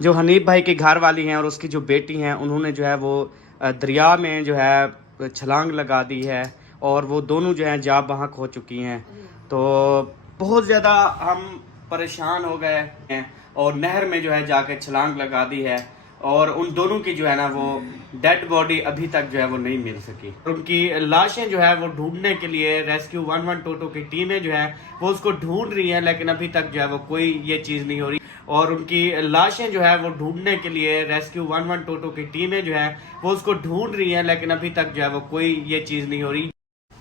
जो हनीफ भाई की घर वाली हैं और उसकी जो बेटी हैं, उन्होंने जो है वो दरिया में जो है छलांग लगा दी है और वो दोनों जो हैं जाँ बहक हो चुकी हैं। तो बहुत ज़्यादा हम परेशान हो गए हैं और नहर में जो है जाके छलांग लगा दी है और उन दोनों की जो है ना वो डेड बॉडी अभी तक जो है वो नहीं मिल सकी। उनकी लाशें जो है वो ढूंढने के लिए रेस्क्यू 112 की टीमें जो है वो उसको ढूंढ रही हैं, लेकिन अभी तक जो है वो कोई ये चीज़ नहीं हो रही। और उनकी लाशें जो है वो ढूंढने के लिए रेस्क्यू 112 की टीमें जो है वो उसको ढूंढ रही हैं, लेकिन अभी तक जो है वो कोई ये चीज़ नहीं हो रही।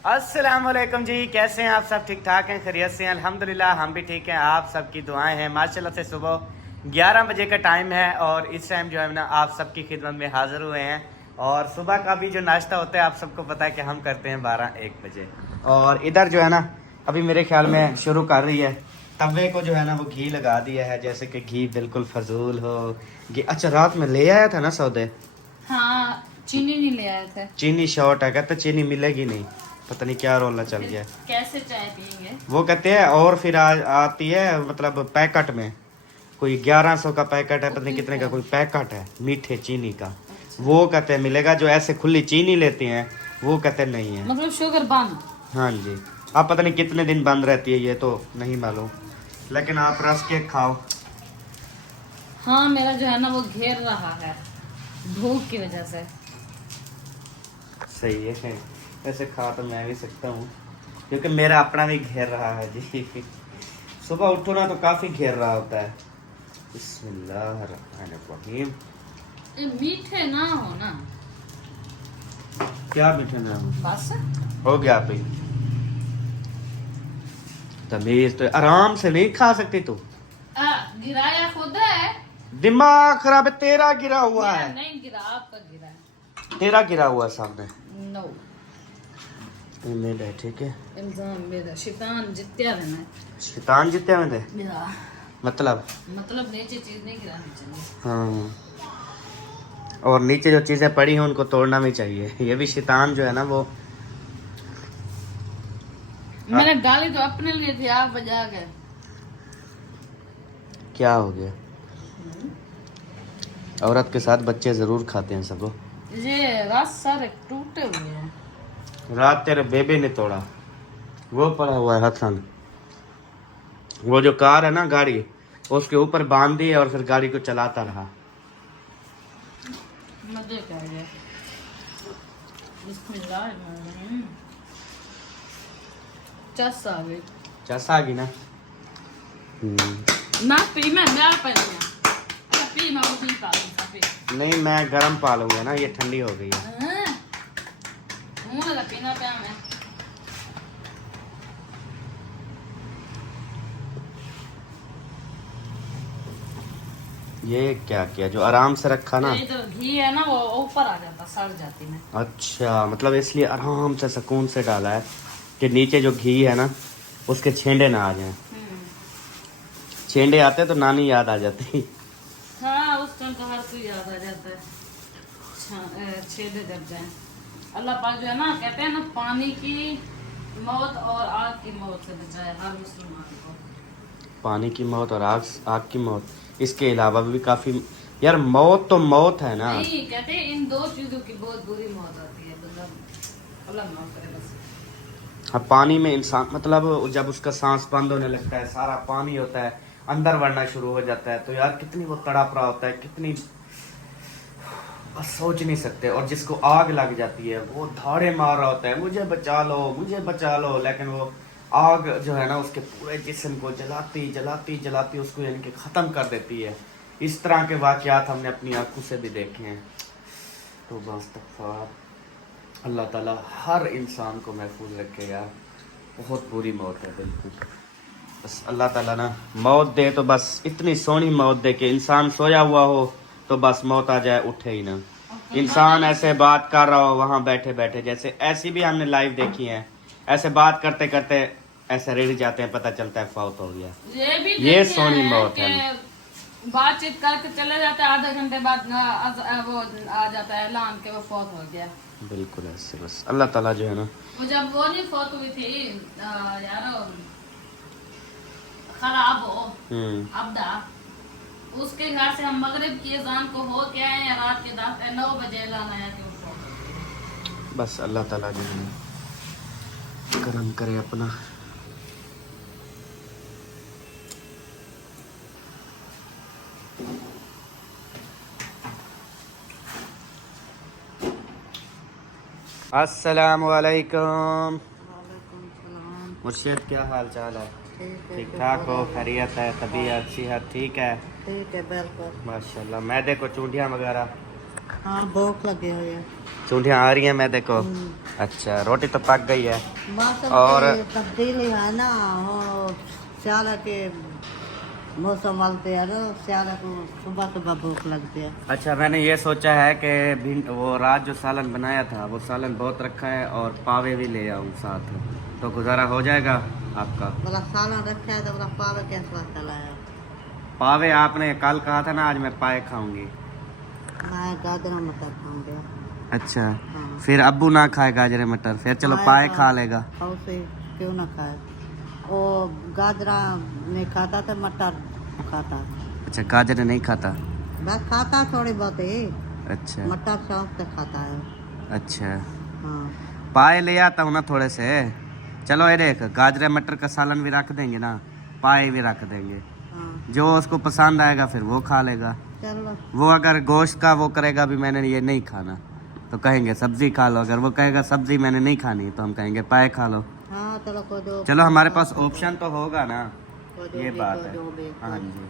अस्सलाम वालेकुम जी, कैसे हैं आप सब? ठीक ठाक हैं, खैरियत से हैं? अल्हम्दुलिल्लाह हम भी ठीक हैं, आप सबकी दुआएं हैं माशाल्लाह से। सुबह 11 बजे का टाइम है और इस टाइम जो है ना आप सबकी खिदमत में हाज़िर हुए हैं। और सुबह का भी जो नाश्ता होता है आप सबको पता है कि हम करते हैं 12-1 बजे। और इधर जो है ना अभी मेरे ख्याल में शुरू कर रही है, तवे को जो है ना वो घी लगा दिया है, जैसे कि घी बिल्कुल फजूल हो। घी अच्छा रात में ले आया था ना सौदे? हाँ, चीनी नहीं ले आए थे। चीनी शॉर्ट है, कहते चीनी मिलेगी नहीं, पता नहीं क्या रोला चल गया। कैसे चाय पियेंगे? वो कहते हैं और फिर आती है मतलब पैकेट में कोई 1100 का पैकेट है, पता नहीं कितने का कोई पैकेट है मीठे चीनी का। अच्छा। वो कहते हैं मिलेगा, जो ऐसे खुली चीनी लेते हैं वो कहते हैं नहीं है, मतलब शुगर बंद। हाँ जी। आप पता नहीं कितने दिन बंद रहती है ये तो नहीं मालूम, लेकिन आप रस केक खाओ। हाँ, मेरा जो है ना वो घेर रहा है भूख की वजह से। सही है, वैसे खा तो मैं भी सकता हूँ क्योंकि मेरा अपना भी घेर रहा है जी। सुबह उठो ना तो काफ़ी घेर रहा होता है। बिस्मिल्लाहिर्रहमानिर्रहीम। ये मीठे ना हो ना। क्या मीठे ना हो? बस हो गया आप ही तमीज तो आराम से नहीं खा सकती तू? गिराया खुद है। दिमाग खराब है तेरा, गिरा हुआ मेरा है। नहीं गिरा, आपका गिरा है। तेरा गिरा हुआ है सामने। नो, मेरा है, ठीक है। इल्जाम मेरा। शैतान जित्या रहना है। शैतान जीते में दे मेरा मतलब नीचे चीज नहीं गिरानी चाहिए। हाँ, और नीचे जो चीजें पड़ी हैं उनको तोड़ना भी चाहिए। ये भी शैतान जो है ना वो मैंने गाली तो अपने लिए थी, आप बजा गए। क्या हो गया? औरत के साथ बच्चे जरूर खाते हैं सबको। ये रात सारे टूटे हुए हैं। रात तेरे बेबे ने तोड़ा, वो पड़ा हुआ है हसन। वो जो कार है ना गाड़ी, उसके ऊपर बांध दी और फिर गाड़ी को चलाता रहा। मजे कर रहे। बिस्मिल्लाह। चस आ गई। चस आ गई ना। ना पी मैं पहनिया। पी मैं वो पी पा रही। नहीं मैं गर्म पा लूंगा ना, ये ठंडी हो गई है। मुंह लगा पीना पे मैं। ये क्या किया जो आराम से रखा ना? इधर घी है ना वो ऊपर आ जाता, सड़ जाती मैं। अच्छा, मतलब इसलिए आराम से सुकून से डाला है कि नीचे जो घी है ना उसके छेंडे ना आ जाएं। छेंडे आते तो नानी याद आ जाती। हाँ, उस टाइम तो हर कोई याद आ जाता है। छेदे जब जाए। अल्लाह पाक जो है ना कहते हैं ना, पानी की मौत और आग की मौत से बचाए हर मुसलमान को। पानी की मौत और आग की मौत, इसके अलावा भी काफी यार, मौत तो मौत है ना। नहीं, कहते हैं इन दो चीजों की बहुत बुरी मौत आती है, मतलब अल्लाह माफ करे बस। हाँ, पानी में इंसान मतलब जब उसका सांस बंद होने लगता है, सारा पानी होता है अंदर बढ़ना शुरू हो जाता है, तो यार कितनी वो तड़प रहा होता है, कितनी बस सोच नहीं सकते। और जिसको आग लग जाती है वो धाड़े मार रहा होता है, मुझे बचा लो मुझे बचा लो, लेकिन वो आग जो है ना उसके पूरे जिस्म को जलाती जलाती जलाती उसको यानी कि ख़त्म कर देती है। इस तरह के वाक़यात हमने अपनी आंखों से भी देखे हैं। तो बस अल्लाह ताला हर इंसान को महफूज रखे यार, बहुत बुरी मौत है बिल्कुल। बस अल्लाह ताला ना मौत दे तो बस इतनी सोहनी मौत दे कि इंसान सोया हुआ हो तो बस मौत आ जाए, उठे ही ना। इंसान ऐसे बात कर रहा हो वहाँ बैठे बैठे, जैसे ऐसी भी हमने लाइव देखी है, ऐसे बात करते करते ऐसे रेड़ जाते हैं, पता चलता है फौत हो गया। ये सोहनी मौत है। बातचीत करके चले जाते हैं, आधे घंटे बाद वो आ जाता है ऐलान के वो फौत हो गया। बिल्कुल ऐसे बस अल्लाह ताला जो है ना, वो जब वो नहीं फौत हुई थी यार, खराब हो अब्दा, उसके घर से हम मगरिब की अजान को हो के आए हैं, रात के 9 बजे ऐलान आया कि उसको। बस अल्लाह ताला जो है करम करे अपना। अस्सलाम वालेकुम। मुर्शिद, क्या हाल चाल है? ठीक ठाक हो? खैरियत है? तबीयत सेहत ठीक है? ठीक है बिल्कुल। माशाल्लाह। मैदे को चूंटियाँ वगैरह? हाँ भूख लगी हुई है। चूंटियाँ आ रही हैं मैदे को? अच्छा, रोटी तो पक गई है। मौसम और की तब्दीली है ना, वो स्याल के मौसम वालते है ना, स्याल को सुबह सुबह भूख लगती है। अच्छा, मैंने ये सोचा है कि वो रात जो सालन बनाया था वो सालन बहुत रखा है और पावे भी ले आऊँ साथ, तो गुजारा हो जाएगा आपका? बोला सालन रखा है तो बोला पावे कैसे चला है। पावे आपने कल कहा था ना, आज मैं पाए खाऊंगी। मैं गाजर मटर खाऊंगे। अच्छा, हाँ। फिर अब्बू ना खाए गाजर मटर, फिर चलो पाए खा लेगा। और से क्यों ना खाए, वो गाजरा नहीं खाता था, मटर खाता। अच्छा, गाजर नहीं खाता? बस खाता थोड़ी बहुत ही, अच्छा मटर शौक से खाता है। अच्छा, हाँ पाए ले आता हूँ ना थोड़े से। चलो ये देख, गाजर मटर का सालन भी रख देंगे ना, पाए भी रख देंगे। हाँ जो उसको पसंद आएगा फिर वो खा लेगा। चलो। वो अगर गोश्त का वो करेगा भी मैंने ये नहीं खाना तो कहेंगे सब्जी खा लो, अगर वो कहेगा सब्जी मैंने नहीं खानी तो हम कहेंगे पाए खा लो। हाँ चलो कोई जो, चलो हमारे पास ऑप्शन तो होगा ना, कोई जो ये भी, बात कोई है। जो भी, हाँ जी,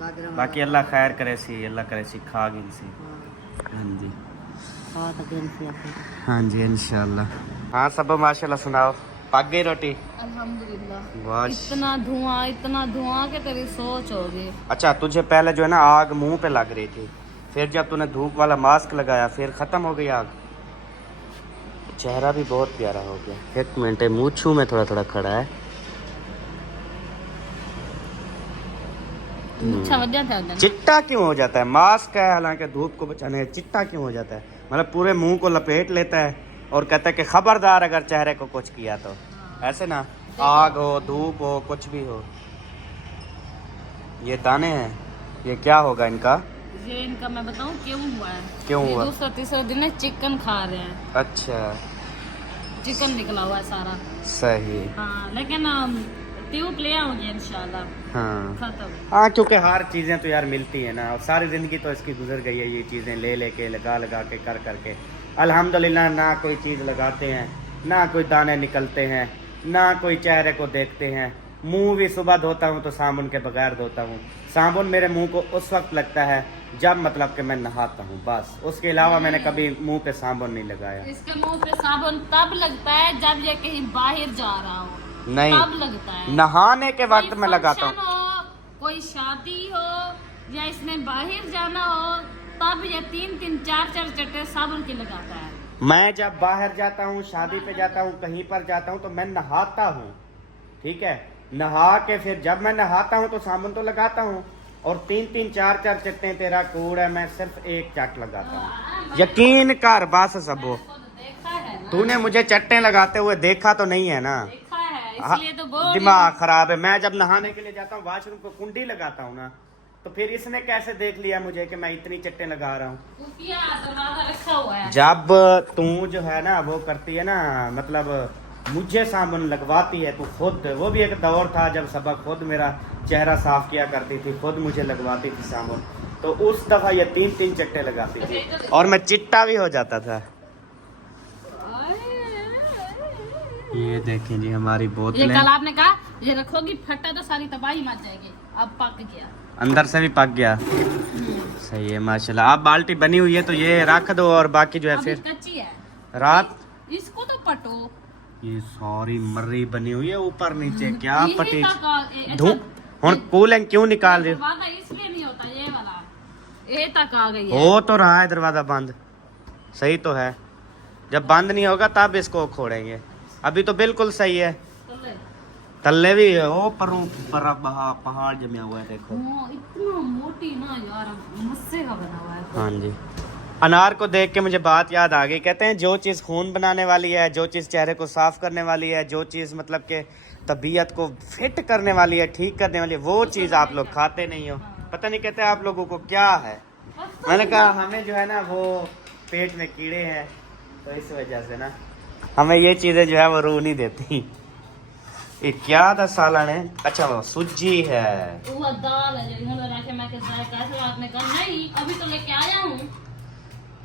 गाजर बाकी अल्लाह खैर करे सी, अल्लाह करे सी खा गिन सी। हाँ हाँ जी हाँ तो गेम से आपको। हाँ जी इंशाल्लाह। हाँ सब माशाल्लाह, सुनाओ पक गई रोटी? अल्हम्दुलिल्लाह। वाह। इतना धुआं के तेरी सोच होगी। अच्छा, तुझे पहले जो है ना आग मुंह पे लग रही थी, फिर जब तूने धूप वाला मास्क लगाया फिर खत्म हो गई आग। चेहरा भी बहुत प्यारा हो गया। एक मिनट, मूंछू में थोड़ा थोड़ा खड़ा है। अच्छा वजह था उधर। चिट्टा क्यों हो जाता है? मास्क है हालांकि धूप को बचाने, चिट्टा क्यों हो जाता है? मतलब पूरे मुंह को लपेट लेता है और कहता है कि खबरदार अगर चेहरे को कुछ किया तो। ऐसे ना, आग हो धूप हो कुछ भी हो। ये दाने हैं, ये क्या होगा इनका? ये इनका मैं बताऊं क्यों हुआ है? क्यों ये हुआ? दूसरा तीसरा दिन है चिकन खा रहे हैं, अच्छा चिकन निकला हुआ है सारा। सही। हाँ लेकिन ट्यूब ले आऊंगी इंशाल्लाह। हाँ खत्म। हाँ, क्योंकि हर चीज़ें तो यार मिलती है ना, और सारी ज़िंदगी तो इसकी गुजर गई है ये चीज़ें ले लेके लगा लगा के कर करके। अल्हम्दुलिल्लाह ना कोई चीज़ लगाते हैं, ना कोई दाने निकलते हैं, ना कोई चेहरे को देखते हैं। मुंह भी सुबह धोता हूँ तो साबुन के बगैर धोता हूँ। साबुन मेरे मुंह को उस वक्त लगता है जब मतलब कि मैं नहाता हूँ, बस। उसके अलावा मैंने कभी मुंह पे साबुन नहीं लगाया। इसके मुंह पे साबुन तब लगता है जब ये कहीं बाहर जा रहा हो, नहीं, तब लगता है। नहाने के वक्त कोई मैं लगाता हूँ। फंक्शन हो, कोई शादी हो या इसने बाहर जाना हो, तब ये 3-3 4-4 चट्टे साबुन की लगाता है। मैं जब बाहर जाता हूँ, शादी पे जाता हूँ, कहीं पर जाता हूँ तो मैं नहाता हूँ, ठीक है। नहा के फिर जब मैं नहाता हूँ तो साबुन तो लगाता हूँ, और 3-3 4-4 चट्टे तेरा कूड़ है, मैं सिर्फ एक चट लगाता हूँ। यकीन कर बस सबो, देखा है ना? तूने मुझे चट्टे लगाते हुए देखा तो नहीं है ना? देखा है, इसलिए तो बोल रही दिमाग खराब है। मैं जब नहाने के लिए जाता हूँ वॉशरूम को कुंडी लगाता हूँ ना, तो फिर इसने कैसे देख लिया मुझे कि मैं इतनी चट्टे लगा रहा हूँ? खुफिया दरवाजा रखा हुआ है। जब तू जो है ना वो करती है ना, मतलब मुझे साबुन लगवाती है तू खुद। वो भी एक दौर था जब सबक खुद मेरा चेहरा साफ किया करती थी, खुद मुझे लगवाती थी साबुन, तो उस दफा ये 3-3 चट्टे लगाती थी और मैं चिट्टा भी हो जाता था। ये देखें जी हमारी ये बोतलें, कल आपने कहा ये रखोगी फटा तो सारी तबाही मच जाएगी, अब पक गया। अंदर से भी पक गया। सही है माशाल्लाह। आप बाल्टी बनी हुई है तो ये रख दो, और बाकी जो है अभी फिर कच्ची है, रात। इसको तो पटो। ये सारी मर्री बनी हुई है ऊपर नीचे, क्या यही पटी तक आ- धूप। हुन कूलेंग क्यों निकाल रही हो? दरवाजा इसलिए नहीं होता ये वाला, ये तक आ गई है। हो तो रहा है दरवाजा बंद, सही तो है। जब बंद नहीं होगा तब इसको खोलेंगे, अभी तो बिल्कुल सही है। तो ले। तल्ले भी है, ओ परों पर पहाड़ जमा हुआ है देखो। हाँ, इतना मोटी ना यार, मस्से का बना हुआ है। हाँ जी। अनार को देख के मुझे बात याद आ गई। कहते हैं जो चीज़ खून बनाने वाली है, जो चीज़ चेहरे को साफ करने वाली है, जो चीज़ मतलब के तबीयत को फिट करने वाली है, ठीक करने वाली है, वो चीज़ आप लोग खाते नहीं हो। पता नहीं कहते आप लोगों को क्या है। मैंने कहा हमें जो है ना वो पेट में कीड़े हैं, तो इस वजह से ना हमें ये चीजें जो है वो रू नहीं देती। ये क्या था सालन है? अच्छा वो सूजी है। वो दाल है जो इन्होंने रखे, मैं कैसे आपने कहा नहीं अभी तो लेके आया हूँ।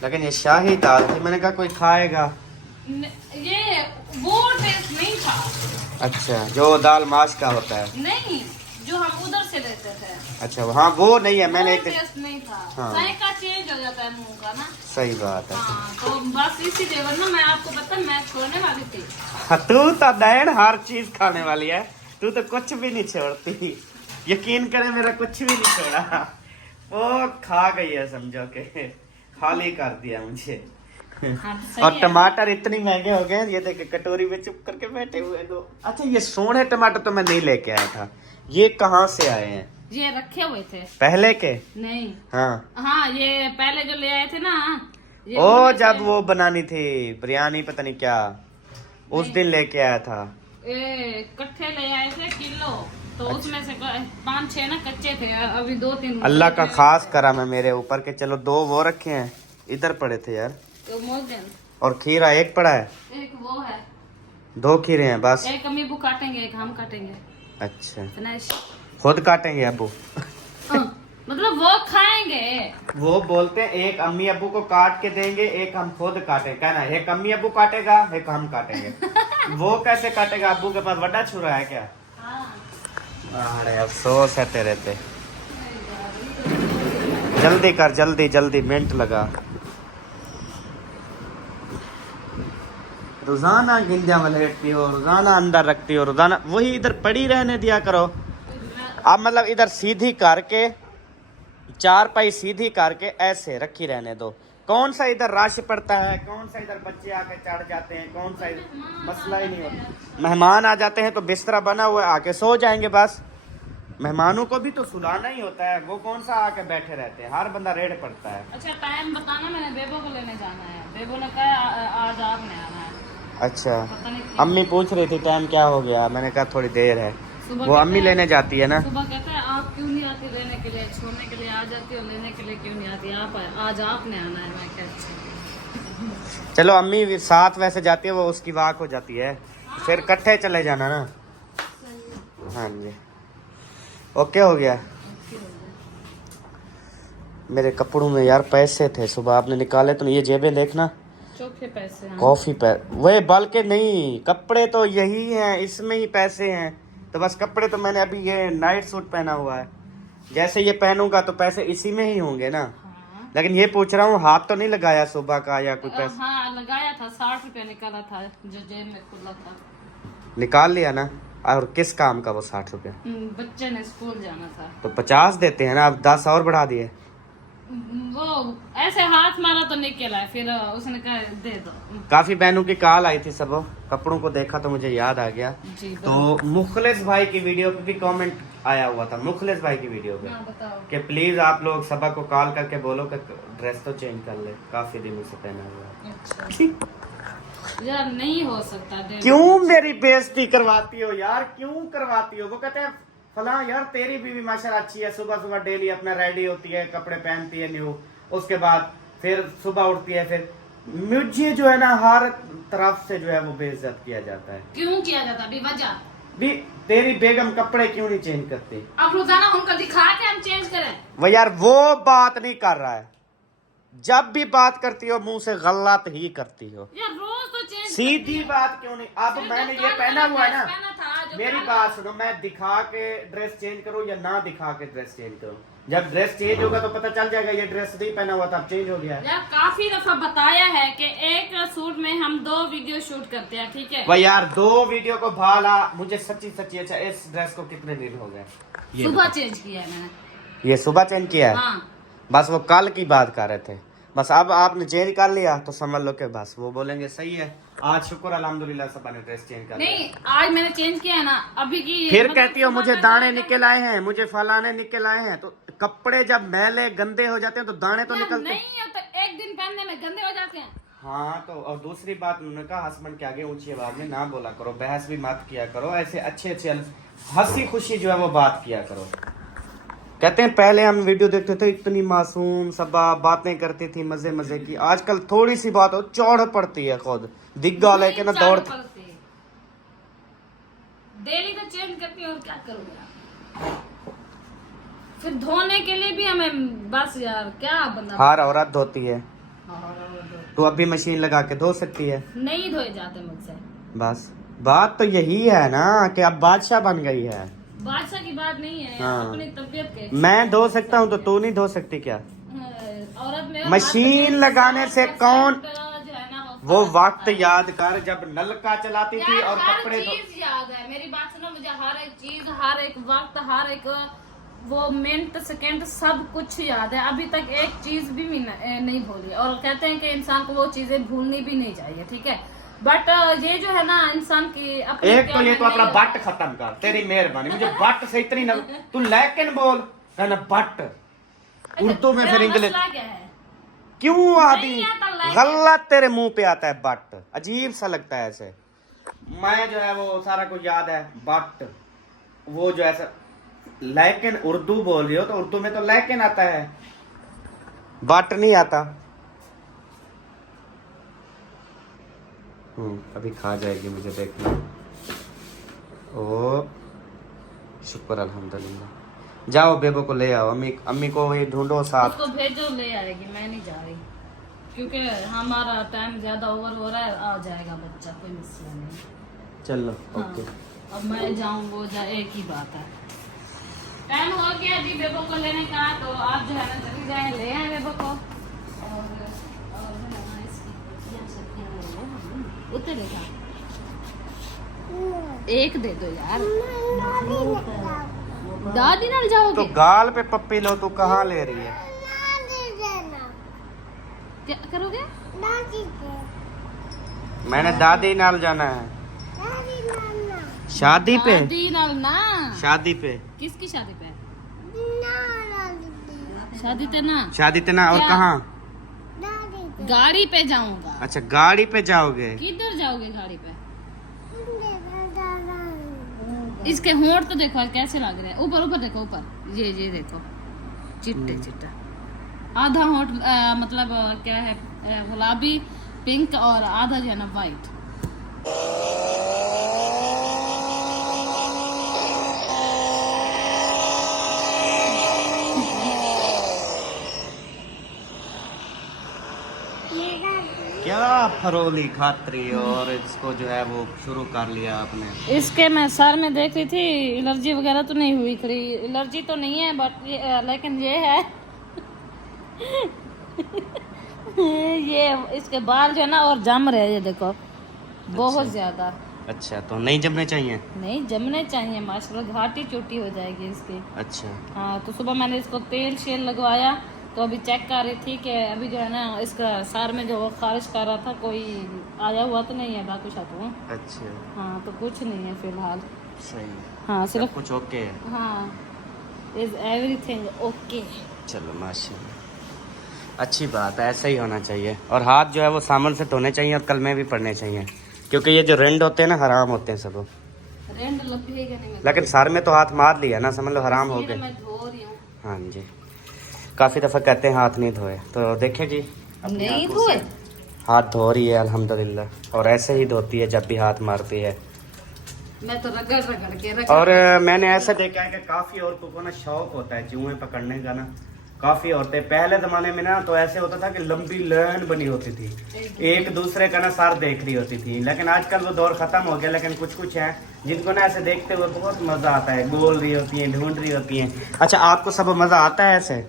लेकिन ये शाही दाल थी, मैंने कहा कोई खाएगा। ये वो टेस्ट नहीं था। अच्छा जो दाल माश का होता है। नहीं जो हम उधर से लेते थे। अच्छा हाँ वो नहीं है, मैंने एक टेस्ट नहीं था। हाँ। जायका चेंज हो जाता है मुंह का ना। सही बात है। हाँ तो बस इसीलिए, वरना मैं आपको पता मैं छोड़ने वाली थी। हाँ, तू तो नैन हर चीज खाने वाली है, तू तो कुछ भी नहीं छोड़ती। यकीन करे मेरा कुछ भी नहीं छोड़ा, वो खा गई है समझो के, खाली कर दिया मुझे। हाँ, तो सही और है। टमाटर इतने महंगे हो गए, ये देखे कटोरी में चुप करके बैठे हुए दो। अच्छा ये सोने टमाटर तो मैं नहीं लेके आया था, ये कहाँ से आए हैं? ये रखे हुए थे पहले के? नहीं। हाँ हाँ ये पहले जो ले आए थे ना, ये ओ उनमें जब से- वो बनानी थी बिरयानी पता नहीं क्या, उस दिन लेके आया था। कट्ठे ले आए थे किलो, तो उसमें से 5-6 ना कच्चे थे, अभी 2-3 अल्लाह का खास करा मैं मेरे ऊपर के, चलो 2 वो रखे हैं, इधर पड़े थे यार। तो मोजन और खीरा एक पड़ा है, एक वो है, 2 खीरे हैं बस। एक अम्मी काटेंगे, एक हम काटेंगे। अच्छा फिनिश। खुद काटेंगे अब्बू? मतलब वो खाएंगे। वो बोलते हैं एक अम्मी अब्बू को काट के देंगे, एक हम खुद काटेंगे। कहना एक अम्मी अब्बू काटेगा, एक हम काटेंगे। वो कैसे काटेगा? अब्बू के पास बड़ा छुरा है क्या? हाँ। अरे अफसोस है तेरे पे। जल्दी कर, जल्दी जल्दी, मिनट लगा। रोजाना गिंजा वलेटती हो, रोजाना अंदर रखती हो, रोजाना वही इधर पड़ी रहने दिया करो। अब मतलब इधर सीधी करके, 4 पाई सीधी करके ऐसे रखी रहने दो। कौन सा इधर रश पड़ता है, कौन सा इधर बच्चे आके चढ़ जाते हैं, कौन सा इधर मसला ही नहीं होता। मेहमान आ जाते हैं तो बिस्तरा बना हुआ है, आके सो जाएंगे बस। मेहमानों को भी तो सुलाना ही होता है, वो कौन सा आके बैठे रहते हैं, हर बंदा रेड पड़ता है। अच्छा टाइम बताना, मैंने बेबो को लेने जाना है। बेबो ने कहा आज आपने आना है। अच्छा पता नहीं अम्मी पूछ रही थी टाइम क्या हो गया, मैंने कहा थोड़ी देर है। सुबह वो कहते अम्मी हैं- लेने जाती है ना। सुबह कहते हैं आप क्यों नहीं आती लेने के लिए, छोड़ने के लिए आ जाती हो, लेने के लिए क्यों नहीं आती आप? आज आपने आना है। मैं क्या, चलो अम्मी साथ वैसे जाती है, वो उसकी वाक हो जाती है, फिर इकट्ठे चले जाना ना। हाँ जी ओके हो गया। मेरे कपड़ों में यार पैसे थे, सुबह आपने निकाले तो नहीं। ये जेबें देखना, चौथे पैसे हैं। कॉफी पे वे बल्कि नहीं, कपड़े तो यही हैं, इसमें ही पैसे हैं। तो बस कपड़े तो मैंने अभी ये नाइट सूट पहना हुआ है, जैसे ये पहनूंगा तो पैसे इसी में ही होंगे ना। हाँ। लेकिन ये पूछ रहा हूँ हाथ तो नहीं लगाया सुबह का या कोई पैसा? हाँ लगाया था, 60 रुपया निकाला था जो जेब में खुला था। निकाल लिया ना। और किस काम का वो 60 रुपया? बच्चे ने स्कूल जाना था तो 50 देते हैं ना, अब 10 और बढ़ा दिए। वो ऐसे हाथ मारा तो निकला है, फिर उसने कहा दे दो। काफी बहनों की कॉल आई थी, सब कपड़ों को देखा तो मुझे याद आ गया। जी तो मुखलिस भाई की वीडियो पे भी कमेंट आया हुआ था, मुखलिस भाई की वीडियो पे, हाँ, बताओ। कि प्लीज आप लोग सबा को कॉल करके बोलो कि ड्रेस तो चेंज कर ले, काफी दिनों से पहना हुआ है। अच्छा। यार नहीं हो सकता। क्यों मेरी बेइज्जती करवाती हो यार, क्यों करवाती हो? वो कहते हैं फला यार तेरी बीवी माशाल्लाह अच्छी है, सुबह सुबह डेली अपना रेडी होती है, कपड़े पहनती है न्यू, उसके बाद फिर सुबह उठती है, फिर मुझे जो है ना हर तरफ से जो है वो बेइज्जत किया जाता है। क्यों किया जाता है? वजह भी तेरी बेगम कपड़े क्यों नहीं चेंज करती? आप रोजाना उनको दिखा के हम चेंज करें? वो यार वो बात नहीं कर रहा है, जब भी बात करती हो मुंह से गलत ही करती हो। यार रोज तो चेंज सीधी बात क्यों नहीं? अब मैंने ये पहना हुआ है ना, मेरी बात सुनो, मैं दिखा के ड्रेस चेंज करूं या ना दिखा के ड्रेस चेंज करूं? जब ड्रेस चेंज होगा तो पता चल जाएगा ये ड्रेस नहीं पहना हुआ था, अब चेंज हो गया है। यार काफी दफा बताया है कि एक सूट में हम 2 वीडियो शूट करते हैं, ठीक है? भाई यार 2 वीडियो को भाला मुझे सच्ची सच्ची। अच्छा इस ड्रेस को कितने दिन हो गए? सुबह चेंज किया है मैंने। ये सुबह चेंज किया है? हाँ। बस वो कल की बात कर रहे थे, बस अब आपने चेंज कर लिया तो समझ लो कि बस वो बोलेंगे सही है, आज शुक्र अल्हम्दुलिल्लाह सबा ने ड्रेस चेंज कर लिया। नहीं आज मैंने चेंज किया है ना, अभी की फिर मतलब कहती हो सुबह मुझे का दाने जाएगा। निकल आए हैं, मुझे फलाने निकल आए हैं। तो कपड़े जब मैले गंदे हो जाते हैं तो दाने तो यार निकलते हैं। नहीं अब तो एक दिन पहनने में गंदे हो जाते हैं। हाँ तो और दूसरी बात उन्होंने कहा हस्बैंड के आगे ऊंची आवाज में ना बोला करो, बहस भी मत किया करो, ऐसे अच्छे अच्छे हंसी खुशी जो है वो बात किया करो। कहते हैं पहले हम वीडियो देखते थे इतनी मासूम सबा बातें करती थी मजे मजे की, आजकल थोड़ी सी बात हो चौड़ पड़ती है, खुद दिग्गा लेके ना दौड़। डेली तो चेंज करती हूँ और क्या करूँगा, फिर धोने के लिए भी हमें बस यार क्या बंदा। हर औरत धोती है, तू अभी मशीन लगा के धो सकती है। नहीं धोए जाते मुझसे। बस बात तो यही है ना कि अब बादशाह बन गई है। बादशाह की बात नहीं है, हाँ। अपनी तबीयत के। मैं धो सकता हूँ तो तू नहीं धो सकती क्या? औरत में मशीन लगाने से कौन, जो है ना वो वक्त याद कर जब नलका चलाती थी और हर कपड़े चीज याद है, मेरी बात सुनो, मुझे हर एक चीज, हर एक वक्त, हर एक वो मिनट सेकंड सब कुछ याद है। अभी तक एक चीज भी नहीं भूली, और कहते हैं कि इंसान को वो चीजें भूलनी भी नहीं चाहिए, ठीक है। बट ये जो है ना इंसान की अपनी एक तो ये तो अपना बट खत्म कर, तेरी मेहरबानी, मुझे बट से इतनी न तू लेकिन बोल कहना बट उर्दू में, फिर इंग्लिश क्या है, क्यों आदि नहीं आता like गलत तेरे मुंह पे आता है बट, अजीब सा लगता है ऐसे। मैं जो है वो सारा कुछ याद है, बट वो जो ऐसा, लेकिन उर्दू बोल रही हो तो उर्दू में तो लेकिन आता है, बट नहीं आता। अभी खा जाएगी मुझे देखना। ओ शुक्र अल्हम्दुलिल्लाह। जाओ बेबो को ले आओ, अम्मी को ये ढूंढो साथ। उसको भेजो, ले आएगी, मैं नहीं जा रही क्योंकि हमारा टाइम ज्यादा ओवर हो रहा है, आ जाएगा बच्चा, कोई मसला नहीं। चलो हाँ, ओके। अब मैं जाऊँ वो जाए, एक ही बात है। टाइम हो गया जी बेबो को लेने का, तो आप जो है ना चली जाए, ले आए बेबो को। और उतने देखा एक दे दो यार, दादी नाल तो जाओगे? गाल पे पप्पी लो, तू कहाँ ले रही है? क्या करोगे? मैंने दादी नाल जाना है। शादी पे? दादी नाल ना, शादी पे? किसकी शादी पे? शादी पे ना, शादी पे ना, और क्या? कहाँ? गाड़ी पे जाऊंगा। अच्छा गाड़ी पे जाओगे? किधर जाओगे गाड़ी पे? इसके होंठ तो देखो कैसे लग रहे हैं, ऊपर ऊपर देखो, ऊपर ये देखो, चिट्टे चिट्टा, आधा होंठ मतलब क्या है, गुलाबी पिंक, और आधा जो है ना वाइट। क्या फरोली खातरी, और इसको जो है वो शुरू कर लिया आपने। इसके मैं सर में देख रही थी, एलर्जी वगैरह तो नहीं हुई, खरी एलर्जी तो नहीं है, बट लेकिन ये है ये इसके बाल जो है ना और जम रहे हैं, ये देखो बहुत ज्यादा। अच्छा तो नहीं जमने चाहिए? नहीं जमने चाहिए माशाल्लाह, घाटी चोटी हो जाएगी इसकी। अच्छा हाँ, तो सुबह मैंने इसको तेल शेल लगवाया, तो अभी चेक कर रही थी कि अभी जो है ना इसका सर में जो खारिश कर रहा था, कोई आया हुआ तो नहीं है बाकी तो। अच्छा हाँ, तो कुछ नहीं है फिलहाल। सही, हाँ सब सिर्फ कुछ ओके है। हाँ, इज एवरीथिंग ओके। चलो माशाल्लाह, अच्छी बात है, ऐसा ही होना चाहिए। और हाथ जो है वो साबुन से धोने चाहिए और कलमे भी पढ़ने चाहिए, क्योंकि ये जो रिंड होते हैं ना हराम होते हैं सब। रेंड लपेगा नहीं मैं, लेकिन सर में तो हाथ मार लिया ना, समझ लो हराम हो इसलिए गए। मैं धो रही हूँ। हाँ जी, काफ़ी दफ़ा कहते हैं हाथ नहीं धोए, तो देखे जी अपनी नहीं आंखों धोए? से हाथ धो रही है अल्हम्दुलिल्लाह, और ऐसे ही धोती है जब भी हाथ मारती है। मैं तो रगड़ रगड़ के और मैंने ऐसा देखा है कि काफ़ी औरतों को ना शौक होता है चूहे पकड़ने का ना। काफ़ी औरतें पहले ज़माने में ना तो ऐसे होता था कि लंबी लाइन बनी होती थी, एक दूसरे का ना सर देख रही होती थी। लेकिन आजकल वो दौर ख़त्म हो गया, लेकिन कुछ कुछ हैं जिनको ना ऐसे देखते हुए बहुत मज़ा आता है, बोल रही होती हैं, ढूंढ रही होती हैं। अच्छा आपको सब मज़ा आता है ऐसे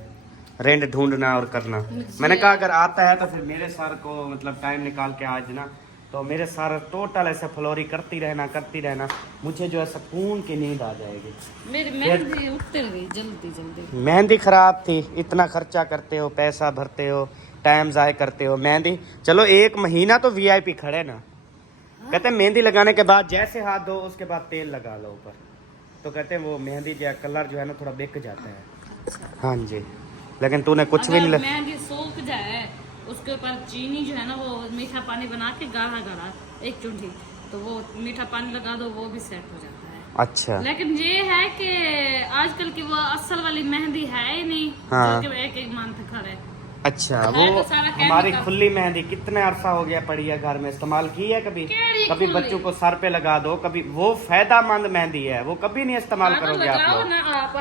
रेंड ढूंढना और करना? मैंने कहा अगर आता है तो फिर मेरे सर को मतलब टाइम निकाल के आज ना, तो मेरे सर टोटल ऐसे फ्लोरी करती रहना, मुझे जो है सुकून की नींद आ जाएगी। मेरी मेहंदी उतर गई जल्दी जल्दी। मेहंदी खराब थी, इतना खर्चा करते हो, पैसा भरते हो, टाइम ज़ाय करते हो। मेहंदी चलो 1 महीना तो वीआईपी खड़े ना, कहते हैं मेहंदी लगाने के बाद जैसे हाथ धो उसके बाद तेल लगा लो ऊपर, तो कहते हैं वो मेहंदी जो कलर जो है ना थोड़ा बिक जाता है। हाँ जी, लेकिन तूने कुछ भी नहीं अगर मेहंदी सूख जाए, उसके ऊपर चीनी जो है ना वो मीठा पानी बना के गाढ़ा गाढ़ा एक चुंडी, तो वो मीठा पानी लगा दो, वो भी सेट हो जाता है। अच्छा लेकिन ये है कि आजकल की वो असल वाली मेहंदी है ही नहीं, हाँ। जो कि एक एक मंथ खड़े। अच्छा है वो तो सारा हमारी chemical। खुली मेहंदी कितने अरसा हो गया पड़ी है घर में, इस्तेमाल की है कभी? केड़ी कभी खुली? बच्चों को सर पे लगा दो, कभी वो फायदेमंद मेहंदी है, वो कभी नहीं इस्तेमाल हाँ, तो करोगे आप लगाओ लोग। ना आप,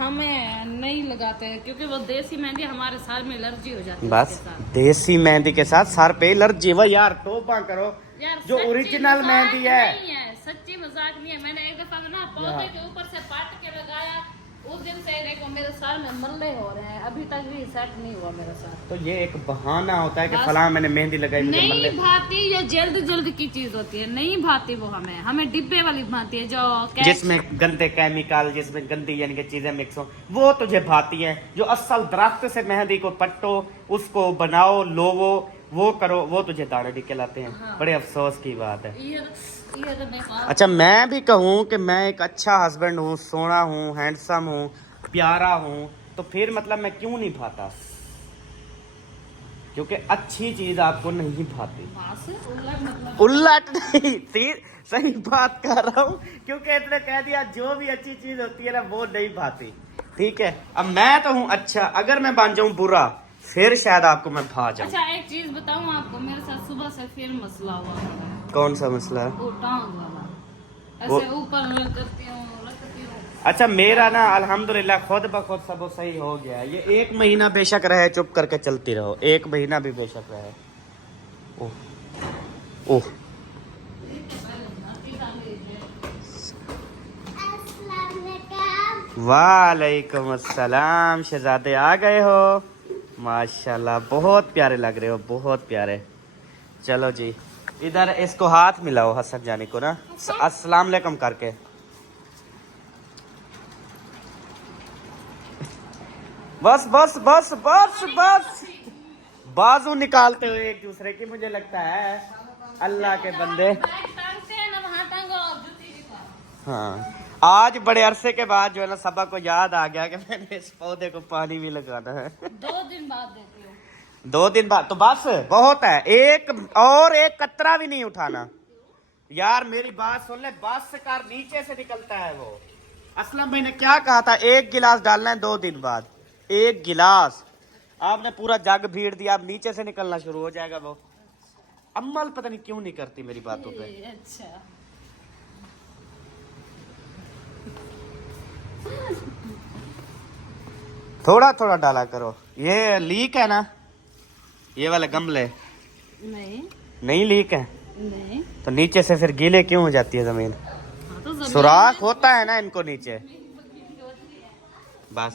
हमें नहीं लगाते हैं क्योंकि वो देसी मेहंदी हमारे सर में एलर्जी हो जाती है बस उसके साथ। देसी मेहंदी के साथ सर पे एलर्जी, वो यार तोबा करो। यार जो सच्ची ओरिजिनल मजाक मेहंदी है। नहीं है, सच्ची मजाक नहीं है। मैंने एक दफा ना पौधे के ऊपर से पाट के लगाया, उस दिन से देखो मेरे सर में मल्ले हो रहे हैं, अभी तक भी सेट नहीं हुआ मेरा सर। तो ये एक बहाना होता है कि बस। फलां मैंने मेहंदी लगाई मुझे नहीं मल्ले। भाती, ये जल्द जल्द की चीज होती है, नहीं भाती वो हमें डिब्बे वाली भाती है जो कैच। जिसमें गंदे केमिकल, जिसमें गंदी यानी कि चीजें मिक्स हो, वो तुझे भाती है। जो असल दरख्त से मेहंदी को पट्टो, उसको बनाओ, लोवो, वो करो, वो तुझे दाने निकल आते हैं। हाँ। बड़े अफसोस की बात है। ये तो बेकार। अच्छा मैं भी कहूँ कि मैं एक अच्छा हस्बैंड हूँ, सोना हूँ, हैंडसम हूँ, प्यारा हूँ, तो फिर मतलब मैं क्यों नहीं भाता? क्योंकि अच्छी चीज आपको नहीं भाती। बस, उलट मतलब। उलट नहीं थी, सही बात कर रहा हूँ, क्योंकि इसने कह दिया जो भी अच्छी चीज होती है ना वो नहीं भाती। ठीक है, अब मैं तो हूँ अच्छा, अगर मैं बन जाऊँ बुरा फिर शायद आपको मैं भा जाऊँ। अच्छा एक चीज बताऊँ आपको, मेरे साथ सुबह से फिर मसला हुआ है। कौन सा मसला है? वो टांग वाला, वो- ऐसे ऊपर रखती हूँ। अच्छा मेरा ना अल्हम्दुलिल्लाह खुद ब खुद सब सही हो गया है। ये 1 महीना बेशक रहे, चुप करके चलती रहो, 1 महीना भी बेशक रहे। ओह ओह वालेकुम अस्सलाम, शहजादे आ गए हो? माशाल्लाह बहुत प्यारे लग रहे हो, बहुत प्यारे। चलो जी, इधर इसको हाथ मिलाओ हसन जानी को ना, अस्सलाम वालेकुम करके। बस बस बस बस बस, बाजू निकालते हुए एक दूसरे की, मुझे लगता है अल्लाह के बंदे। हाँ आज बड़े अरसे के बाद जो है ना सबा को याद आ गया कि मैंने इस पौधे को पानी भी लगाना है। 2 दिन बाद देती हूँ। 2 दिन बाद तो बस बहुत है, एक कतरा भी नहीं उठाना। यार मेरी बात सुन ले, बस कर, नीचे से निकलता है वो। असलम भाई ने क्या कहा था, 1 गिलास डालना है 2 दिन बाद, 1 गिलास। आपने पूरा जग भीड़ दिया, अब नीचे से निकलना शुरू हो जाएगा वो। अम्मल पता नहीं क्यों नहीं करती मेरी बातों पे। अच्छा थोड़ा थोड़ा डाला करो। ये लीक है ना, ये वाले गमले नहीं नहीं लीक है, नहीं। तो नीचे से फिर गीले क्यों हो जाती है जमीन? हाँ, तो जमीन सुराख होता है ना इनको नीचे, बस।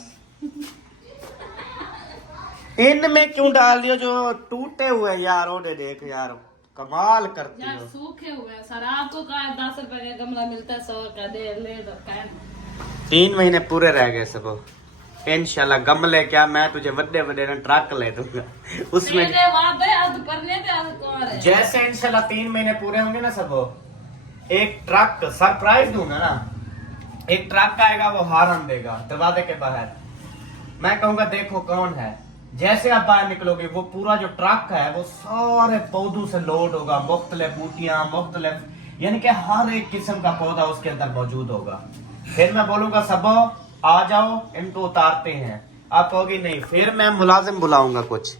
इनमें क्यों डाल दियो जो टूटे हुए यार? ओडे देख यार, कमाल करती यार हो। सूखे हुए हैं सर, आपको कहा 10 रुपए का गमला मिलता है, 100 का दे ले दो। 3 महीने पूरे रह गए सब। इंशाल्लाह गमले क्या, मैं तुझे बड़े बड़े ना ट्रक ले दूंगा उसमें। तेरे वादे आज करने थे, आज कौन है? जैसे इंशाल्लाह 3 महीने पूरे होंगे ना सब, एक ट्रक सरप्राइज दूंगा ना। एक ट्रक आएगा, वो हारन देगा दरवाजे के बाहर, मैं कहूंगा देखो कौन है। जैसे आप बाहर निकलोगे वो पूरा जो ट्रक है वो सारे पौधों से लोड होगा, मुख्तलिफ बूटियां, मुख्तलिफ यानी कि हर एक किस्म का पौधा उसके अंदर मौजूद होगा। फिर मैं बोलूंगा सबो आ जाओ, इनको उतारते हैं। आप कहोगे नहीं, फिर मैं मुलाजिम बुलाऊंगा कुछ,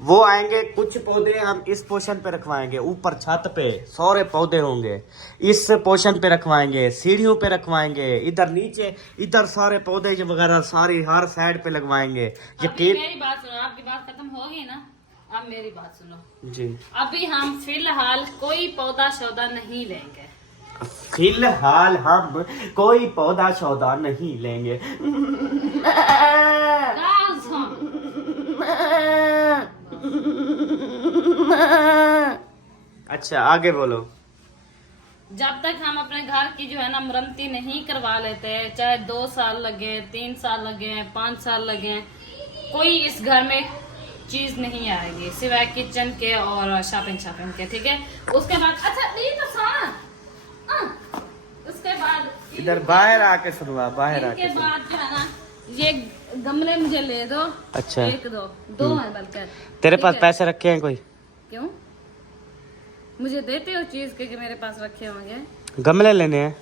वो आएंगे, कुछ पौधे हम इस पोर्शन पे रखवाएंगे, ऊपर छत पे सारे पौधे होंगे, इस पोर्शन पे रखवाएंगे, सीढ़ियों पे रखवाएंगे, इधर नीचे इधर सारे पौधे जो वगैरह सारी हर साइड पे लगवाएंगे। अभी मेरी बात सुनो, आपकी बात खत्म होगी ना, अब मेरी बात सुनो जी। अभी हम फिलहाल कोई पौधा शौधा नहीं लेंगे। फिलहाल हम कोई पौधा सौदा नहीं लेंगे। अच्छा आगे बोलो। जब तक हम अपने घर की जो है ना मरम्मती नहीं करवा लेते, चाहे 2 साल लगे, 3 साल लगे, 5 साल लगे, कोई इस घर में चीज नहीं आएगी सिवाय किचन के और शॉपिंग के। ठीक है, उसके बाद अच्छा ये तो उसके बाद इधर बाहर आके सुनवा, बाहर आके इसके बाद जो है ना ये गमले मुझे ले दो। अच्छा 1 2 है बल्कि। तेरे ठीक पास है? पैसे रखे हैं कोई? क्यों मुझे देते हो चीज के कि मेरे पास रखे होंगे? गमले लेने हैं।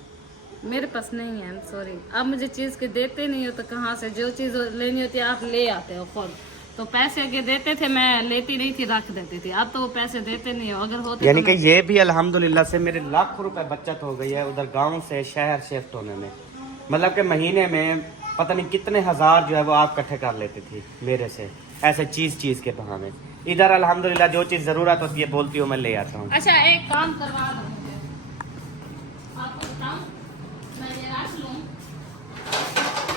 मेरे पास नहीं है, सॉरी। आप मुझे चीज के देते नहीं हो तो कहाँ से? जो चीज लेनी होती है आप ले आते हो खुद। तो पैसे आगे देते थे, मैं लेती नहीं थी, रख देती थी। अब तो वो पैसे देते नहीं हो। अगर होते यानी तो कि ये भी अल्हम्दुलिल्लाह से मेरे लाखों रुपए बचत हो गई है उधर गांव से शहर शिफ्ट होने में। मतलब कि महीने में पता नहीं कितने हजार जो है वो आप इकट्ठे कर लेती थी मेरे से, ऐसे चीज के बहाने। इधर अल्हम्दुलिल्लाह जो चीज जरूरत होती है बोलती हूँ मैं ले आता हूँ। अच्छा, एक काम करवा दो मुझे, आपको बताऊं, मैं ये रख लूं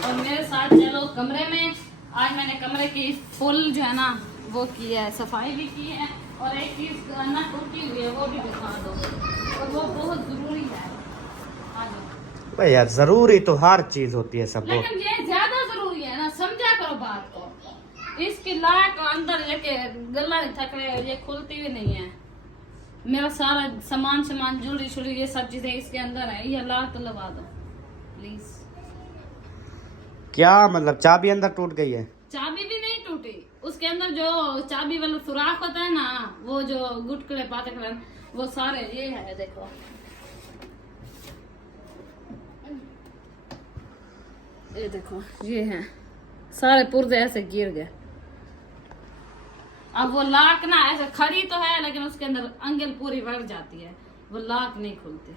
और मेरे साथ चलो कमरे में। आज मैंने कमरे की फुल जो है ना वो की है, सफाई भी की है। और एक चीज ना टूटी हुई है वो भी दिखा दो, और वो बहुत जरूरी है। आ जाओ। भाई यार जरूरी तो हर चीज होती है सब। लेकिन ये ज्यादा जरूरी है ना, समझा करो बात को। इसकी लाक अंदर लेके गला नहीं थक रहे, ये खुलती भी नहीं है। मेरा सारा सामान जुड़ी शुड़ी ये सब चीजें इसके अंदर है। ये लाक तो लगा दो प्लीज। क्या मतलब चाबी अंदर टूट गई है? चाबी भी नहीं टूटी, उसके अंदर जो चाबी वाला सुराख होता है ना, वो जो गुटकड़े पातकड़े वो सारे ये है, देखो। ये देखो, ये है सारे पुर्जे ऐसे गिर गए। अब वो लाक ना ऐसे खड़ी तो है लेकिन उसके अंदर अंगल पूरी बढ़ जाती है, वो लाक नहीं खुलती।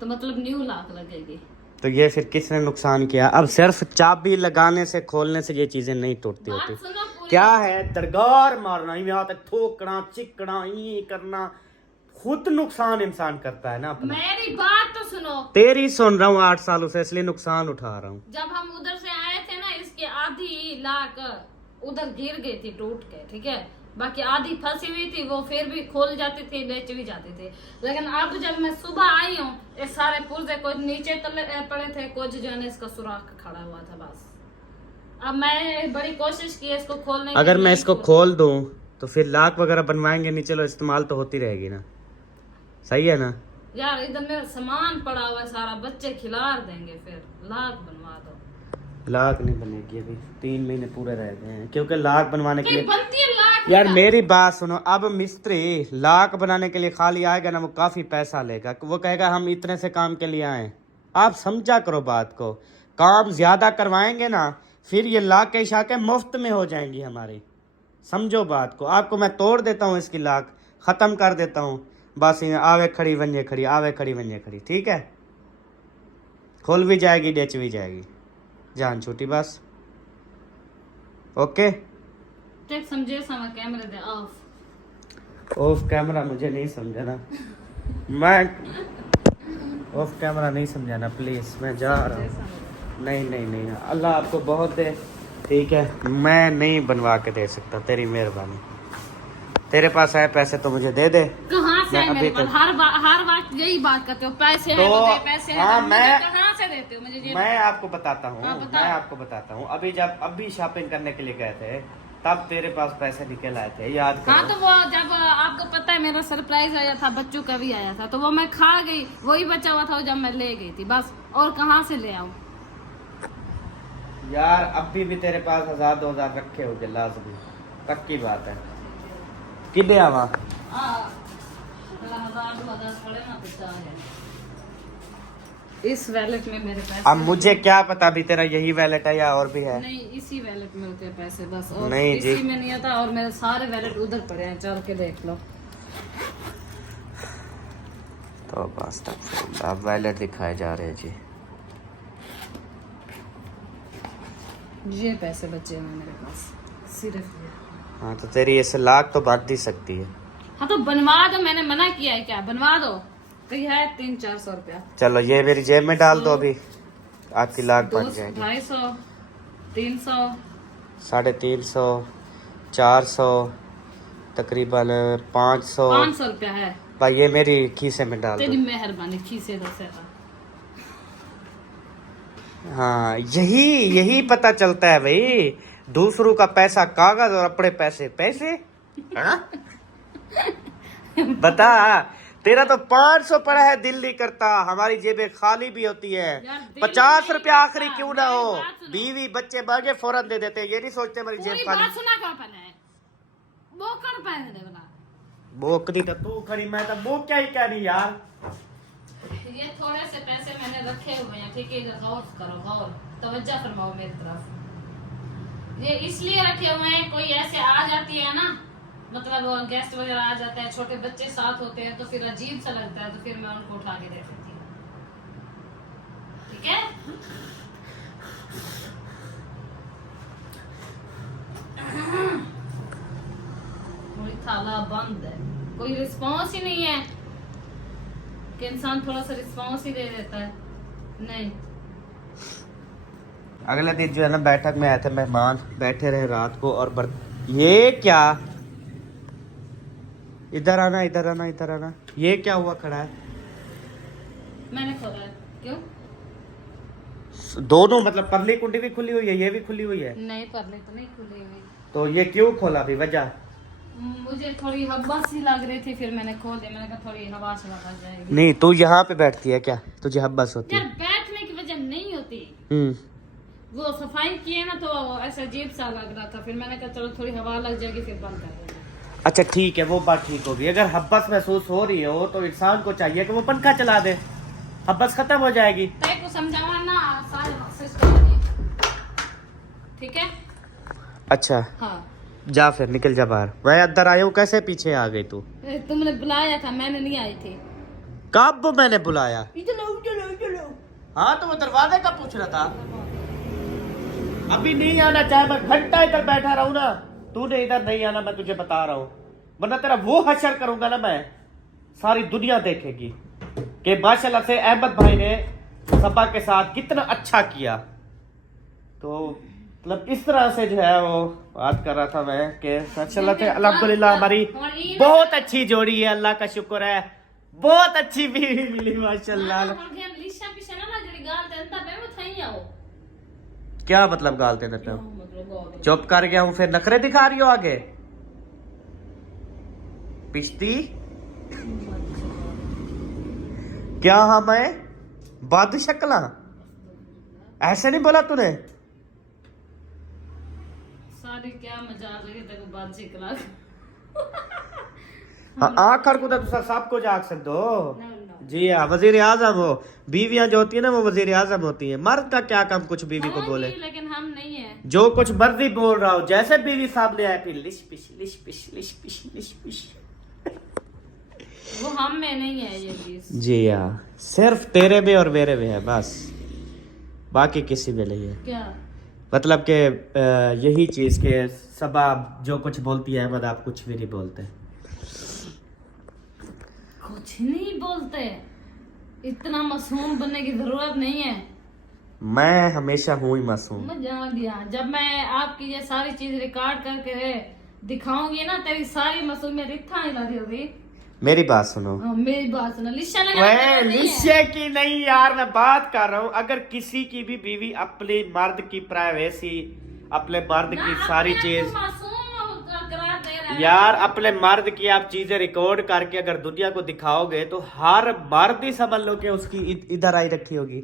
तो मतलब न्यू लाक लगेगी। तो ये फिर किसने नुकसान किया? अब सिर्फ चाबी लगाने से खोलने से ये चीजें नहीं टूटती बात होती। सुनो पूरी। क्या है दरगार मारना, यहाँ तक ठोकना चिकना ये करना, खुद नुकसान इंसान करता है ना अपना। मेरी बात तो सुनो। तेरी सुन रहा हूँ 8 सालों से, इसलिए नुकसान उठा रहा हूँ। जब हम उधर से आए थे ना, इसकी आधी लाक उधर गिर गई थी टूट के, ठीक है। बाकी आधी फंसी हुई थी, वो फिर भी खोल जाती थी, बेच भी जाती थी। लेकिन अब जब मैं सुबह आई हूँ, ये सारे पुर्जे कुछ नीचे तले पड़े थे, कुछ जो है ना इसका सुराख खड़ा हुआ था बस। अब मैं बड़ी कोशिश की इसको खोलने की। अगर मैं इसको खोल दूं तो फिर लाक वगैरह बनवाएंगे नहीं, चलो इस्तेमाल तो होती रहेगी ना, सही है ना? यार इधर मेरा सामान पड़ा हुआ है सारा, बच्चे खिला देंगे, फिर लाक बनवा दो। लाक नहीं बनेगी, अभी 3 महीने पूरे रह गए हैं, क्योंकि लाक बनवाने के लिए बनती है लाक। यार मेरी बात सुनो, अब मिस्त्री लाक बनाने के लिए खाली आएगा ना, वो काफी पैसा लेगा, वो कहेगा हम इतने से काम के लिए आए। आप समझा करो बात को, काम ज्यादा करवाएंगे ना फिर ये लाक के शाके मुफ्त में हो जाएंगी हमारी। समझो बात को, आपको मैं तोड़ देता हूँ इसकी लाक, खत्म कर देता हूँ, बस आवे खड़ी वंजे खड़ी, आवे खड़ी वंजे खड़ी, ठीक है। खुल भी जाएगी बेच भी जाएगी, जान छूटी बस। ओके देख समझे समय कैमरे दे ऑफ। ऑफ कैमरा मुझे नहीं समझाना, मैं ऑफ कैमरा नहीं समझाना प्लीज, मैं जा रहा हूँ। नहीं नहीं नहीं, अल्लाह आपको बहुत दे, ठीक है। मैं नहीं बनवा के दे सकता, तेरी मेहरबानी। तेरे पास है पैसे तो मुझे दे दे। कहाँ से मैं है मेरे अभी पास? हर बात यही बात करते हो, पैसे तो, हैं तो दे, पैसे हैं हाँ, तो मैं कहाँ से देते हो मुझे ये? मैं आपको बताता हूँ, हाँ, बताओ। मैं आपको बताता हूँ। अभी जब अभी शॉपिंग करने के लिए गए थे तब तेरे पास पैसे निकल आए थे, याद करो। हाँ तो वो जब आपको पता है मेरा सरप्राइज आया था, बच्चों का भी आया था, तो वो मैं खा गई, वही बचा हुआ था जब मैं ले गई थी बस। और कहाँ से ले आऊँ यार? अभी भी तेरे पास 1000-2000 रखे होंगे लाजमी, पक्की बात है। किधे आवा? इस वैलेट में मेरे पैसे। अब मुझे क्या पता अभी तेरा यही वैलेट है या और भी है? नहीं, इसी वैलेट में होते हैं पैसे बस, और नहीं जी। इसी में नहीं आता। और मेरे सारे वैलेट उधर पड़े हैं, चल के देख लो। तो बस तक अब वैलेट दिखाए जा रहे हैं जी। ये पैसे बचे हैं मेरे पास सिर्फ ये। हाँ तो तेरी ऐसे लाख तो बांट ही सकती है। हाँ तो बनवा दो, मैंने मना किया है क्या? बनवा दो। तो ये है 300-400 रुपया। चलो ये मेरी जेब में डाल दो, अभी आपकी लाख बन 200, जाएगी। 250, 300, 350, 400, तकरीबन 500। 500 रुपया है। भाई ये मेरी खीसे में डाल तेरी दो। मेहरबानी, खीसे दो से। हाँ यही पता चलता है भाई, दूसरों का पैसा कागज और अपने पैसे पैसे। हाँ? बता, तेरा तो 500 पड़ा है, दिल नहीं करता। हमारी जेबें खाली भी होती है। यार, दिल 50 नहीं रुपया आखिरी करता। क्यों ना हो, मेरी बात सुनो। बीवी बच्चे भागे फौरन दे देते हैं, ये नहीं सोचते हमारी पूरी जेब बात खाली। सुना कहाँ पहले है? वो कर पहने दे बना। बोकदी तो तू खड़ी, मैं तो वो क्या ही कह रही यार। ये थोड़े से पैसे मैंने रखे हुए हैं, ठीक है, इधर गौर करो, गौर तवज्जो फरमाओ मेरी तरफ। ये इसलिए रखे हुए हैं, कोई ऐसे आ जाती है ना, मतलब गेस्ट वगैरह आ जाते हैं, छोटे बच्चे साथ होते हैं, तो फिर अजीब सा लगता है, तो फिर मैं उनको उठा के दे देती हूँ, ठीक है। पूरी थाला बंद है, कोई रिस्पॉन्स ही नहीं है कि इंसान थोड़ा सा रिस्पॉन्स ही दे देता है, नहीं। अगले दिन जो है ना बैठक में आए थे मेहमान, बैठे रहे रात को, और ये क्या, इधर आना इधर आना इधर आना, ये क्या हुआ खड़ा है? मैंने खोला है, क्यों? दोनों मतलब परली कुंडी भी खुली हुई है, ये भी खुली हुई है। नहीं, परले तो नहीं खुली हुई। तो ये क्यों खोला भी, वजह? मुझे थोड़ी हवा सी लग रही थी, फिर मैंने खोल दिया, मैंने कहा थोड़ी हवा से लग जाएगी। नहीं, तू यहाँ पे बैठती है क्या? तुझे हब्बस होती यार है? बैठने की वजह नहीं होती, वो सफाई किए ना तो ऐसा अजीब सा लग रहा था, फिर मैंने कहा चलो थोड़ी हवा लग जाएगी, फिर बंद कर देंगे। अच्छा ठीक है, वो बात ठीक होगी। अगर हब्बस महसूस हो रही हो तो इंसान को चाहिए कि वो पंखा चला दे, हब्बस खत्म हो जाएगी। तय को समझावा ना सारे सिस्टम में, ठीक है। अच्छा हाँ, जा फिर निकल जा बाहर। मैं अंदर आया हूँ, कैसे पीछे आ गई तू? तुमने बुलाया था, मैंने नहीं आई थी। कब मैंने बुलाया? चलो चलो चलो। हाँ तो वो दरवाजे का पूछ रहा था। अभी नहीं आना, चाहे मैं घंटा इधर बैठा रहूं ना, तूने इधर नहीं आना, मैं तुझे बता रहा हूँ, वरना तेरा वो हशर करूंगा ना मैं, सारी दुनिया देखेगी कि माशाल्लाह से अहमद भाई ने सबा के साथ कितना अच्छा किया। तो मतलब इस तरह से जो है वो बात कर रहा था मैं कि माशाल्लाह से अल्हम्दुलिल्लाह हमारी बहुत अच्छी जोड़ी है, अल्लाह का शुक्र है, बहुत अच्छी बीवी मिली माशाल्लाह। क्या मतलब गालते देते हो? चुप कर गया हूँ, फिर नखरे दिखा रही हो आगे पिश्ती। क्या हाँ मैं बाद शक्ला ऐसे नहीं बोला तूने? सारी क्या मजाक लगे तेरे को बाद शिकला। हाँ आखिर को तो सब कुछ आख सकते हो। जी हाँ, वजीर आजम हो, बीवियां जो होती है ना वो वजीर आजम होती है। मर्द का क्या काम कुछ बीवी को बोले, लेकिन हम नहीं है। जो कुछ मर्जी बोल रहा हो, जैसे बीवी सामने आए फिर लिश पिश लिश पिश लिश पिश लिश पिश। वो हम में नहीं है ये चीज। जी हाँ, सिर्फ तेरे में और मेरे में है बस, बाकी किसी में नहीं है। क्या मतलब के यही चीज के सब आप जो कुछ बोलती है अहमद, आप कुछ भी नहीं बोलते। कुछ नहीं बोलते, इतना मासूम बनने की जरूरत नहीं है। मैं हमेशा हूँ ही मासूम। मैं जान दिया, जब मैं आपकी ये सारी चीज रिकॉर्ड करके दिखाऊंगी ना, तेरी सारी मासूमियत रिथा ही लगी होगी। मेरी बात सुनो। मेरी बात सुनो, लिशा लगा लिशे की नहीं यार, मैं बात कर रहा हूँ। अगर किसी की भी बीवी अपने मर्द की प्राइवेसी, अपने मर्द की सारी चीज, यार अपने मर्द की आप चीजें रिकॉर्ड करके अगर दुनिया को दिखाओगे तो हर मर्द ही समझ लो कि उसकी इधर आई रखी होगी।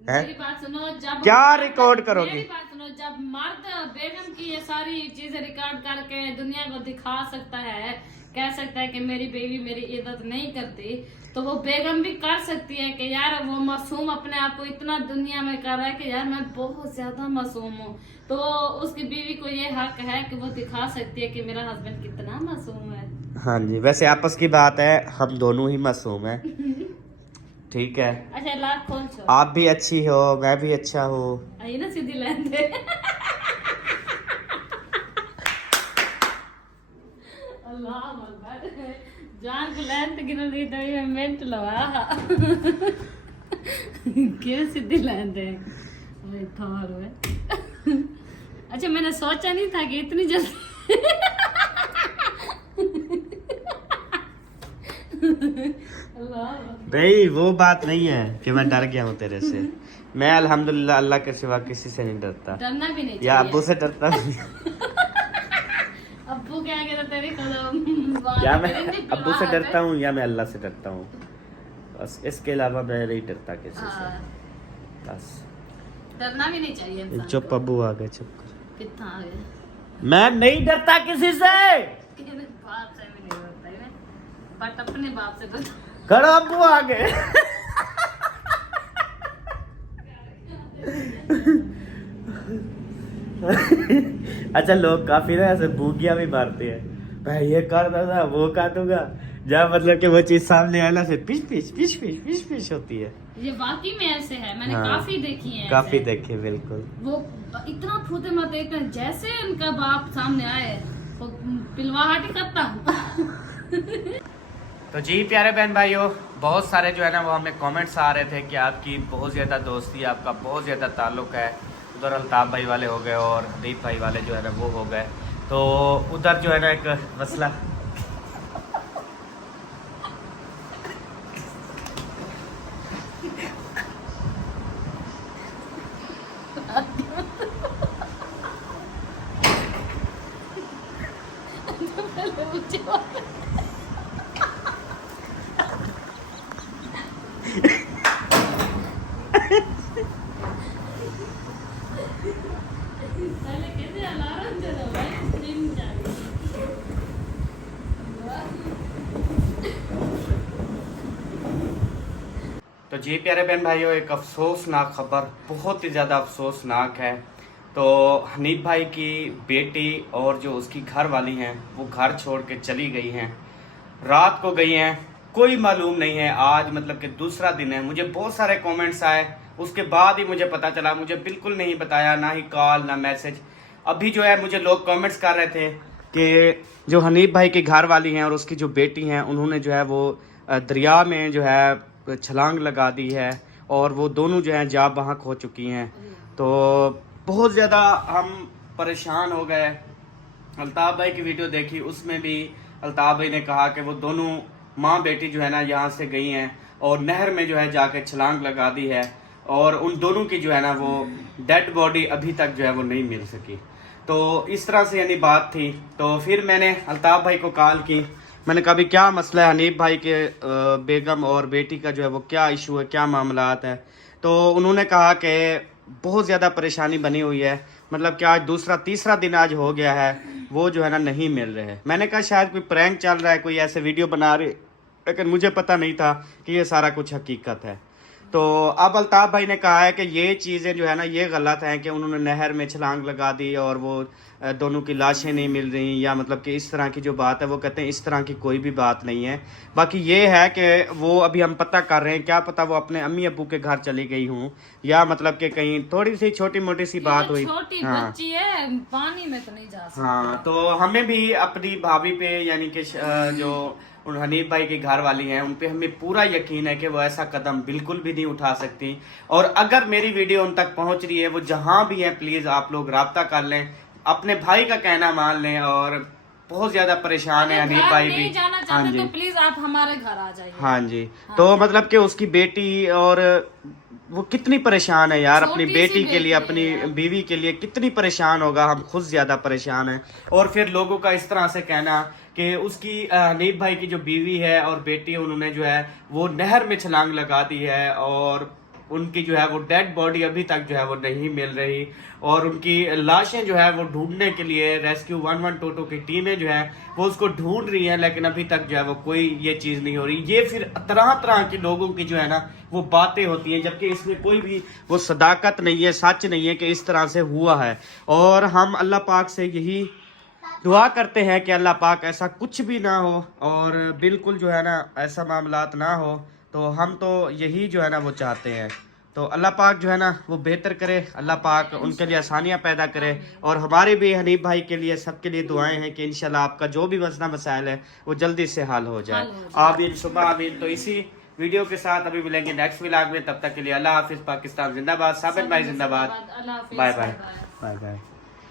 मेरी बात सुनो, जब क्या रिकॉर्ड करोगे? मेरी बात सुनो, जब मर्द बेगम की ये सारी चीजें रिकॉर्ड करके दुनिया को दिखा सकता है, कह सकता है कि मेरी बीवी मेरी इज्जत नहीं करती, तो वो बेगम भी कर सकती है कि यार वो मासूम अपने आप को इतना दुनिया में कर रहा है कि यार मैं बहुत ज्यादा मासूम हूँ, तो उसकी बीवी को ये हक है कि वो दिखा सकती है कि मेरा हस्बैंड कितना मासूम है। हाँ जी, वैसे आपस की बात है, हम दोनों ही मासूम हैं। ठीक है। अच्छा लाख खोल छो, आप भी अच्छी हो, मैं भी अच्छा हूँ। आई ना सीधी लाइन दे। अल्लाह अकबर, जान को लाइन तक गिन दी तो ये मिनट लवा। क्यों सीधी लाइन दे? अरे थार है। अच्छा मैंने सोचा नहीं था कि इतनी जल्दी। नहीं वो बात नहीं है कि मैं डर गया हूँ तेरे से। मैं अल्हम्दुलिल्लाह अल्लाह के सिवा किसी से नहीं डरता। डरना भी नहीं या चाहिए। अब्बू से डरता हूँ। अब्बू क्या कहता तेरी कदम, या मैं अब्बू से डरता हूँ या मैं अल्लाह से डरता हूँ, बस इसके अलावा मैं नहीं डरता किसी से। बस डरना भी नहीं चाहिए इंसान चुप, को। अब्बू आ गए, चुप कर। कितना आ गए? मैं नहीं डरता किसी से। बाप से भी नहीं डरता है, बट अपने बाप से डरता। खड़ा अब्बू आ गए। अच्छा, लोग काफी ना ऐसे भूकिया भी मारते हैं, मैं ये कर दूंगा वो कर दूंगा, जब मतलब कि वो चीज सामने आए ना फिर पिश पिश पिश पिश पिश पिश होती है। ये वाकई में ऐसे है, मैंने हाँ, काफी देखी है काफी ऐसे। देखे बिल्कुल। वो इतना फूटे मत इतना, जैसे उनका बाप सामने आए तो पिलवाहट ही करता हूँ। तो जी प्यारे बहन भाइयों, बहुत सारे जो है ना वो हमें कमेंट्स आ रहे थे कि आपकी बहुत ज़्यादा दोस्ती, आपका बहुत ज़्यादा ताल्लुक़ है। उधर अल्ताफ़ भाई वाले हो गए और हनीफ भाई वाले जो है ना वो हो गए, तो उधर जो है ना एक मसला तो जी प्यारे बहन भाइयों, एक अफसोसनाक खबर, बहुत ही ज़्यादा अफसोसनाक है। तो हनीफ भाई की बेटी और जो उसकी घर वाली हैं वो घर छोड़ के चली गई हैं, रात को गई हैं, कोई मालूम नहीं है। आज मतलब कि दूसरा दिन है। मुझे बहुत सारे कमेंट्स आए, उसके बाद ही मुझे पता चला, मुझे बिल्कुल नहीं बताया, ना ही कॉल ना मैसेज। अभी जो है मुझे लोग कमेंट्स कर रहे थे कि जो हनीफ भाई की घर वाली हैं और उसकी जो बेटी हैं उन्होंने जो है वो दरिया में जो है छलांग लगा दी है और वो दोनों जो हैं जा बहक हो चुकी हैं। तो बहुत ज़्यादा हम परेशान हो गए। अल्ताफ़ भाई की वीडियो देखी, उसमें भी अल्ताफ़ भाई ने कहा कि वो दोनों माँ बेटी जो है ना यहाँ से गई हैं और नहर में जो है जाके छलांग लगा दी है और उन दोनों की जो है ना वो डेड बॉडी अभी तक जो है वो नहीं मिल सकी। तो इस तरह से यानी बात थी। तो फिर मैंने अल्ताफ़ भाई को कॉल की, मैंने कहा भी क्या मसला है, हनीफ भाई के बेगम और बेटी का जो है वो क्या इशू है, क्या मामलात है। तो उन्होंने कहा कि बहुत ज़्यादा परेशानी बनी हुई है, मतलब कि आज दूसरा तीसरा दिन आज हो गया है, वो जो है ना नहीं मिल रहे हैं। मैंने कहा शायद कोई प्रैंक चल रहा है, कोई ऐसे वीडियो बना रहे, लेकिन मुझे पता नहीं था कि ये सारा कुछ हकीकत है। तो अब अल्ताफ़ भाई ने कहा है कि ये चीज़ें जो है ना ये गलत हैं कि उन्होंने नहर में छलांग लगा दी और वो दोनों की लाशें नहीं मिल रही, या मतलब कि इस तरह की जो बात है वो कहते हैं इस तरह की कोई भी बात नहीं है। बाकी ये है कि वो अभी हम पता कर रहे हैं, क्या पता वो अपने अम्मी अब्बू के घर चली गई हूँ या मतलब कि कहीं थोड़ी सी छोटी मोटी सी बात हुई। छोटी हाँ बच्ची है, पानी में तो नहीं जा सकती। हाँ, तो हमें भी अपनी भाभी पे यानी कि जो उन हनीफ भाई की घर वाली हैं उन पे हमें पूरा यकीन है कि वो ऐसा कदम बिल्कुल भी नहीं उठा सकती। और अगर मेरी वीडियो उन तक पहुंच रही है, वो जहां भी है, प्लीज आप लोग राब्ता कर लें, अपने भाई का कहना मान लें। और बहुत ज्यादा परेशान है हनीफ भाई भी। जाना चाहते तो प्लीज आप हमारे घर आ जाइए। हाँ जी, तो मतलब कि उसकी बेटी और वो कितनी परेशान है यार, अपनी बेटी के लिए, अपनी बीवी के लिए कितनी परेशान होगा। हम खुद ज्यादा परेशान हैं। और फिर लोगों का इस तरह से कहना कि उसकी हनीफ भाई की जो बीवी है और बेटी है उन्होंने जो है वो नहर में छलांग लगा दी है और उनकी जो है वो डेड बॉडी अभी तक जो है वो नहीं मिल रही। और उनकी लाशें जो है वो ढूंढने के लिए रेस्क्यू 112 की टीमें जो है वो उसको ढूंढ रही हैं, लेकिन अभी तक जो है वो कोई ये चीज़ नहीं हो रही। ये फिर तरह तरह के लोगों की जो है ना वो बातें होती हैं, जबकि इसमें कोई भी वो सदाकत नहीं है, सच नहीं है कि इस तरह से हुआ है। और हम अल्लाह पाक से यही दुआ करते हैं कि अल्लाह पाक ऐसा कुछ भी ना हो और बिल्कुल जो है ना ऐसा मामलात ना हो। तो हम तो यही जो है ना वो चाहते हैं। तो अल्लाह पाक जो है ना वो बेहतर करे, अल्लाह पाक उनके लिए आसानियाँ पैदा करे। और हमारे भी हनीफ भाई के लिए, सबके लिए दुआएं हैं कि इंशाल्लाह आपका जो भी मसला मसाइल है वो जल्दी से हल हो जाए। आमीन सुबह आमीन। तो इसी वीडियो के साथ अभी मिलेंगे नेक्स्ट व्लॉग में, तब तक के लिए अल्लाह हाफिज। पाकिस्तान जिंदाबाद, साबिर भाई जिंदाबाद। अल्लाह हाफिज। Bye bye bye bye.